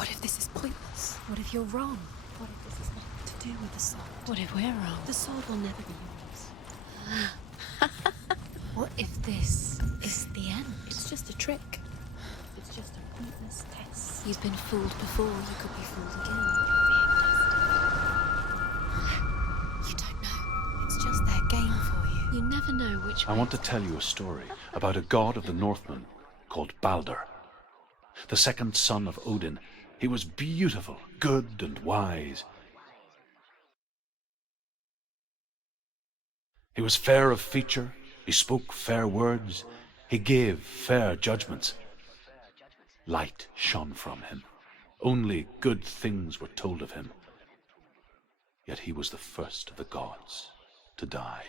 What if this is pointless? What if you're wrong? What if this is nothing to do with the sword? What if we're wrong? The sword will never be yours. What if this is the end? It's just a trick. It's just a pointless test. You've been fooled before, you could be fooled again. You don't know. It's just their game for you. You never know which way. I want to tell you a story about a god of the Northmen called Balder. The second son of Odin. He was beautiful, good and wise. He was fair of feature, he spoke fair words, he gave fair judgments. Light shone from him. Only good things were told of him. Yet he was the first of the gods to die.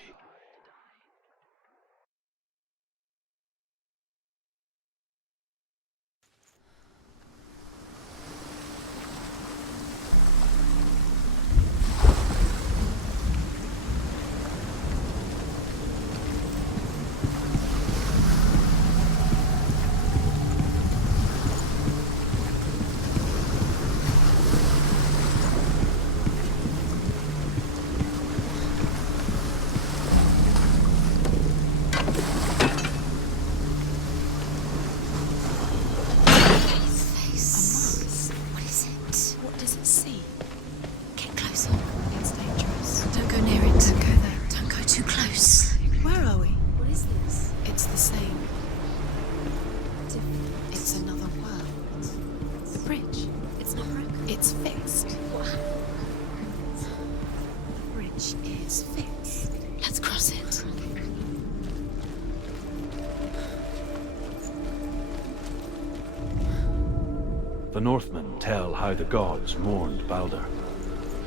The Northmen tell how the gods mourned Balder.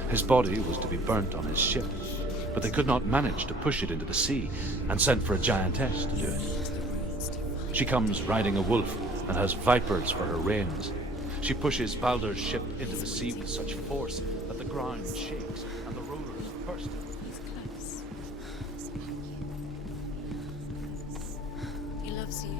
His body was to be burnt on his ship, but they could not manage to push it into the sea, and sent for a giantess to do it. She comes riding a wolf and has vipers for her reins. She pushes Balder's ship into the sea with such force that the ground shakes and the rollers burst. He loves you.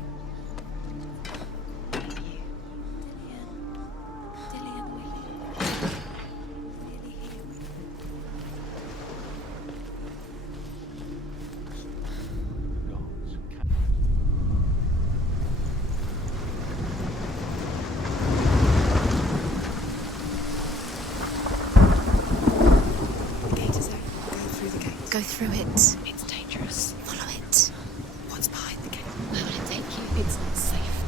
Go through it. It's dangerous. Follow it. What's behind the gate? Where will it take you? It's not safe.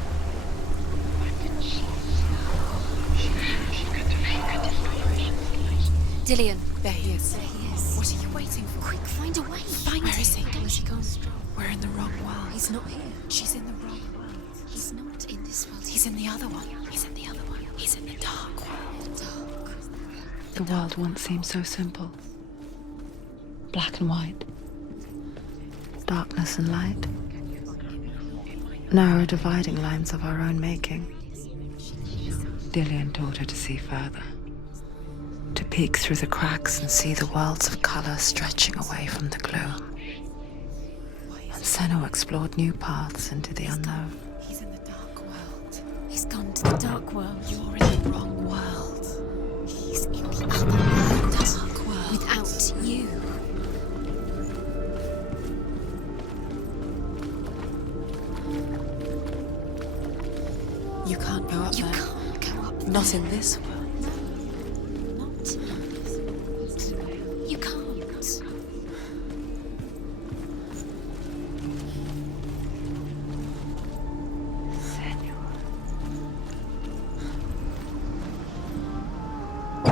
Dillion. There he is. There he is. What are you waiting for? Quick, find a way. Where is he? Where's he gone? We're in the wrong world. He's not here. She's in the wrong world. He's not in this world. He's in the other one. He's in the other one. He's in the dark world. The world once seemed so simple. Black and white. Darkness and light. Narrow dividing lines of our own making. Dillion taught her to see further. To peek through the cracks and see the worlds of color stretching away from the gloom. And Senua explored new paths into the unknown. He's in the dark world. He's gone to the dark world. You're in the wrong world. He's in the other world. Dark world. Without you. You can't go up there. You can't go up there. Not in this world. No. Not in this world. You can't.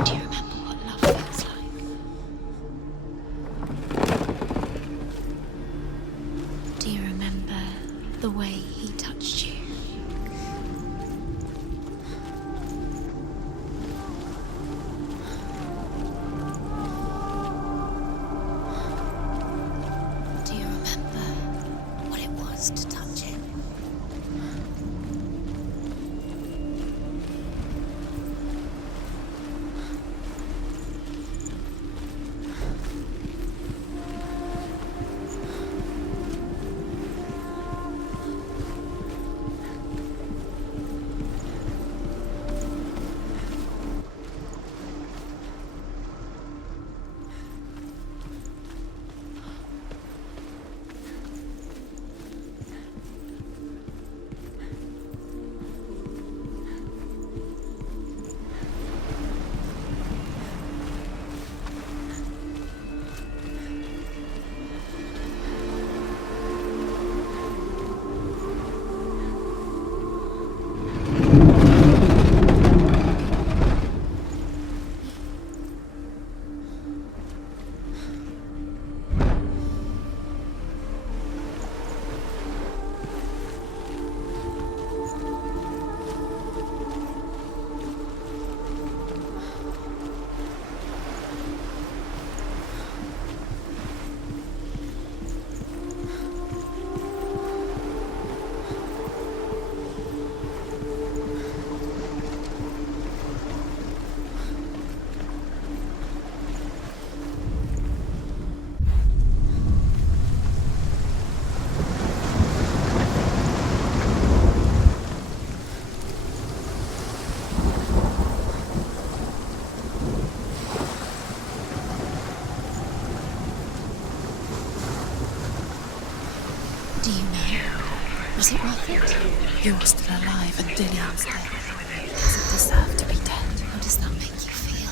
Do you remember what love feels like? Do you remember the way he touched you? Was it worth it? You're still alive and Dillion's dead. He doesn't deserve to be dead. How does that make you feel?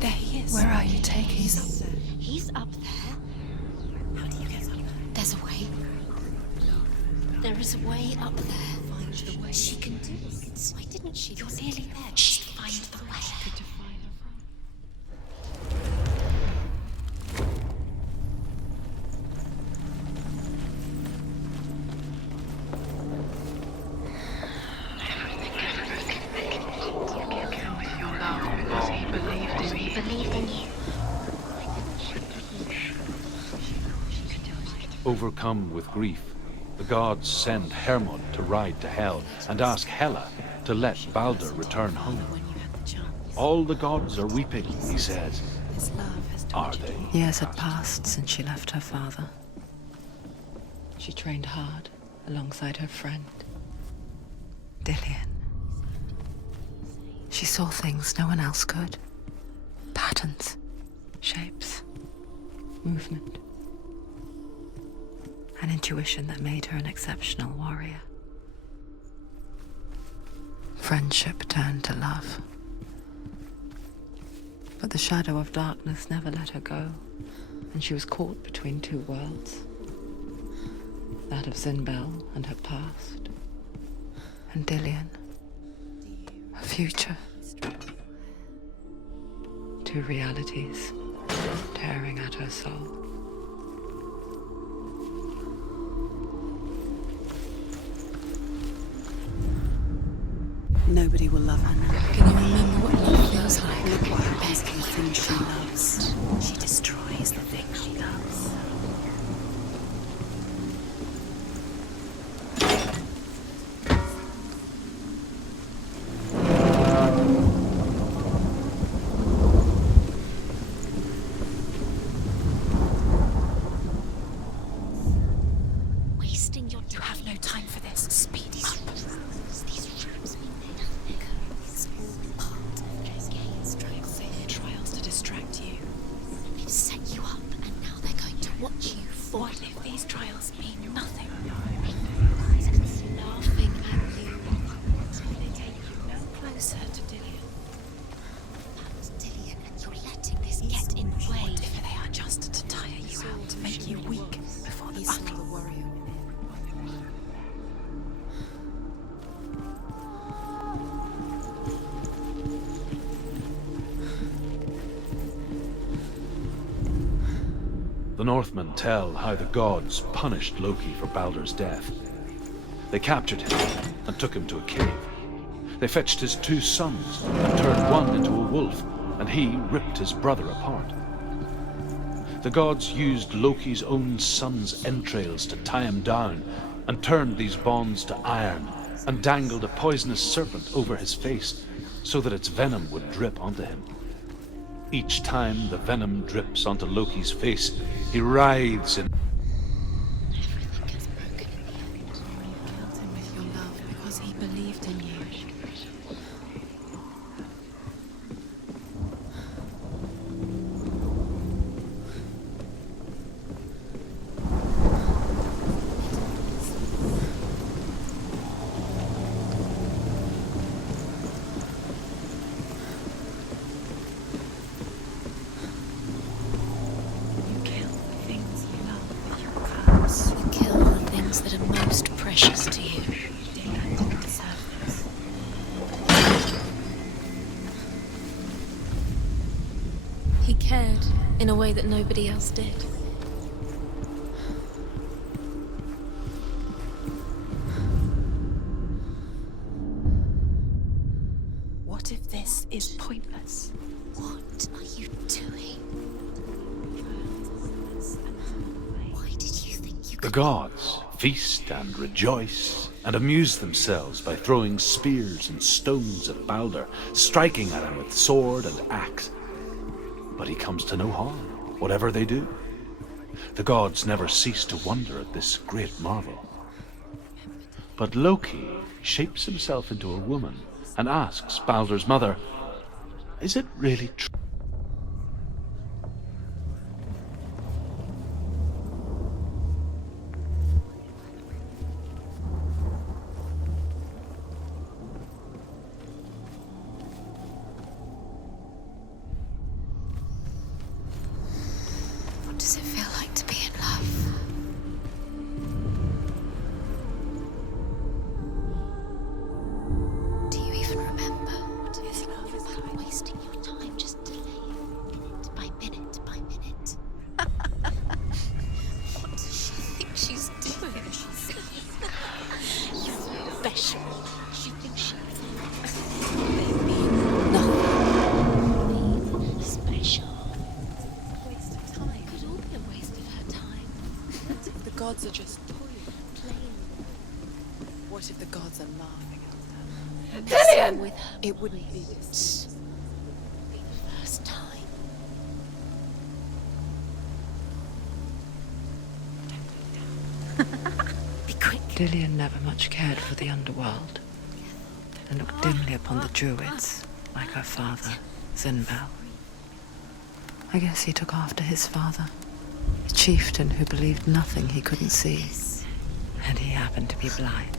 There he is. Where are you taking us? He's up there. How do you get up there? There's a way. There is a way up there. Find the way. She can do it. Why didn't she? You're nearly there. Just find the way. Overcome with grief, the gods send Hermod to ride to Hell and ask Hela to let Balder return home. All the gods are weeping, he says. Are they? Years had passed since she left her father. She trained hard alongside her friend, Dillion. She saw things no one else could. Patterns, shapes, movement. An intuition that made her an exceptional warrior. Friendship turned to love. But the shadow of darkness never let her go, and she was caught between two worlds. That of Zinbel and her past, and Dillion, her future. Two realities tearing at her soul. Nobody will love her now. Can you remember what love feels like? Look what happens to the things she loves. She destroys the things she loves. Wasting your time. You have no time for this. Speed up. These rooms mean nothing. It's all part of Drake's trials to distract you. They've set you up, and now they're going to watch you fall. What if these trials mean nothing? Laughing at you. They take you no closer to Dillion. That's Dillion, and you're letting this get in the way. What if they are just to tire you out, to make you weak before the battle? The warrior. The Northmen tell how the gods punished Loki for Balder's death. They captured him and took him to a cave. They fetched his two sons and turned one into a wolf, and he ripped his brother apart. The gods used Loki's own son's entrails to tie him down and turned these bonds to iron and dangled a poisonous serpent over his face so that its venom would drip onto him. Each time the venom drips onto Loki's face, he writhes in. Everything gets broken in the end. You killed him with your love because he believed in you. You kill the things you love with your curse. You kill the things that are most precious to you. Dillion didn't deserve this. He cared in a way that nobody else did. What if this is pointless? What are you doing? Why did you think you The could? gods feast and rejoice and amuse themselves by throwing spears and stones at Balder, striking at him with sword and axe. But he comes to no harm, whatever they do. The gods never cease to wonder at this great marvel. But Loki shapes himself into a woman and asks Baldur's mother, "Is it really true?" What does it feel like to be in love? Do you even remember what it is love? About wasting your time just delaying minute by minute by minute. What does she think she's doing? You're special. She thinks she's nothing. Special. Waste of time. Could all be a waste of her time. What if the gods are just toying? Playing What if the gods are laughing at them? Dillian! With her It wouldn't be this. be the first time. Be quick. Dillian never much cared for the underworld and looked dimly upon the druids, like her father, Zinbel. I guess he took after his father, a chieftain who believed nothing he couldn't see, and he happened to be blind.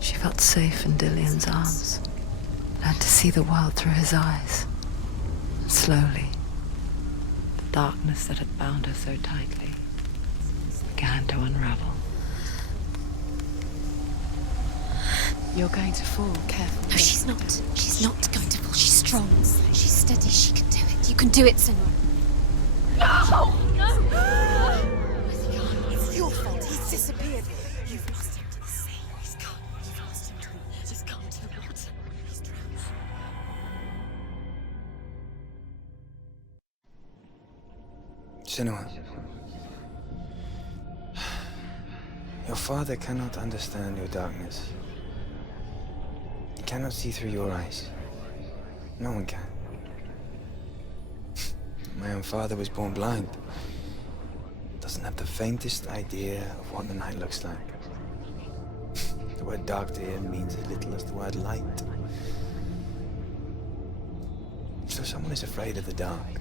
She felt safe in Dillian's arms, learned to see the world through his eyes. And slowly, the darkness that had bound her so tightly began to unravel. You're going to fall, careful. No, she's not. She's not going to fall. She's strong. She's steady. She can do it. You can do it, Senua. No! No! It's your fault. He's disappeared. You've lost him to the sea. He's gone. You've lost him to him. Just gone to the water. He's drowned. Senua, your father cannot understand your darkness. He cannot see through your eyes. No one can. My own father was born blind. Doesn't have the faintest idea of what the night looks like. The word dark to him means as little as the word light. So someone is afraid of the dark.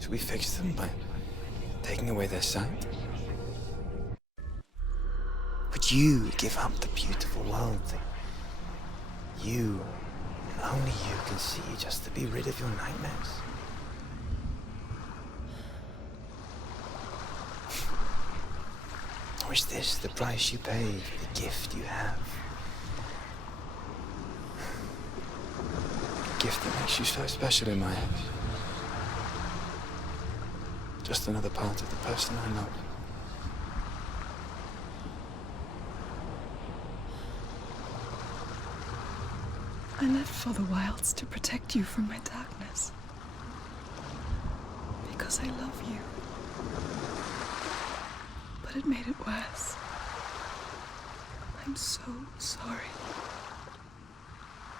Should we fix them by taking away their sight? Would you give up the beautiful world that you, and only you, can see just to be rid of your nightmares? Or is this the price you pay for the gift you have? A gift that makes you so special in my eyes. Just another part of the person I love. I lived for the wilds to protect you from my darkness. Because I love you. But it made it worse. I'm so sorry.